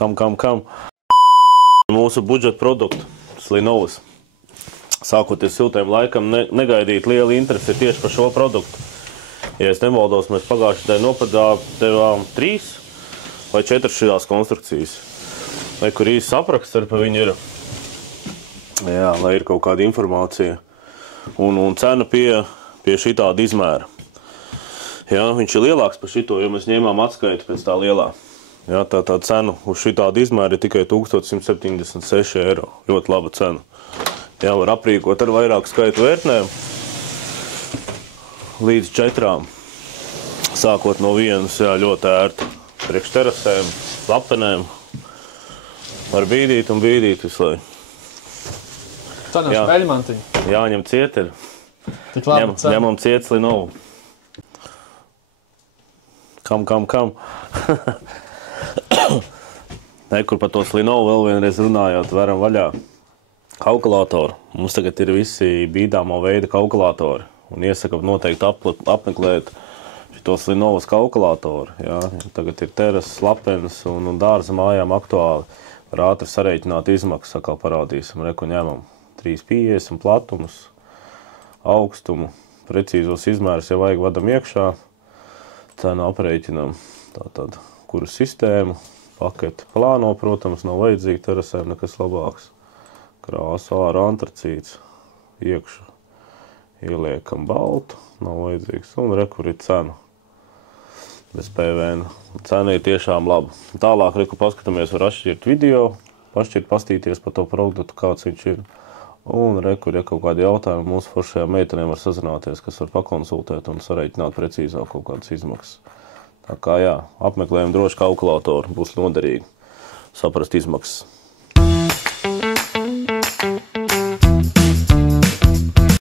Kam? Mūsu budžeta produktu, Linovas. Sākoties siltajam laikam, negaidīt lielu interesi tieši par šo produktu. Ja es nemaldos, mēs pagājušajā dēļ devām 3 vai 4 šīs konstrukcijas. Lai kur īsts apraksts ar pa viņu ir. Jā, lai ir kaut kāda informācija. Un cena pie šitāda izmēra. Jā, viņš ir lielāks par šito, jo mēs ņēmām atskaitu pēc tā lielā. Jā, tā cena uz šitādu izmēru ir tikai 1176 eiro. Ļoti laba cena. Jā, var aprīkot ar vairāku skaitu vērtnēm. Līdz 4. Sākot no vienas, jā, ļoti ērta. Priekš terasēm, lapenēm. Var bīdīt un bīdīt visu laiku. Cenās peļmantiņu. Jāņem ciet ir. Ņemam ciets Linovu. Kam? Kur par to Linovu vēl vienreiz runājot, varam vaļā. Kalkulātori. Mums tagad ir visi bīdāmā veida kalkulātori. Un iesaka noteikti apmeklēt šitos Linovas kalkulātori. Jā. Tagad ir terases, lapenes un dārza mājām aktuāli. Var ātri sareiķināt izmaksas, atkal parādīsim, reku ņemam. 3,50 platumus, augstumu, precīzos izmērus, ja vajag vadam iekšā. Cenu aprēķinam. Tātad, kuru sistēmu, paketi plāno, protams, nav vajadzīgi terasēm nekas labāks. Krāsu ārā antracīts, iekšu ieliekam baltu, nav vajadzīgs. Un rekur ir cena. Bez PVN. Cena ir tiešām laba. Tālāk, reku paskatāmies, var atšķirt video, pastīties par to produktu, kāds viņš ir. Un rekur, ja kaut kādi jautājumi, mūsu foršajām meitenēm var sazināties, kas var pakonsultēt un sareiķināt precīzāk kaut kādas izmaksas. Tā kā jā, apmeklējam droši kalkulātoru, būs noderīgi saprast izmaksas.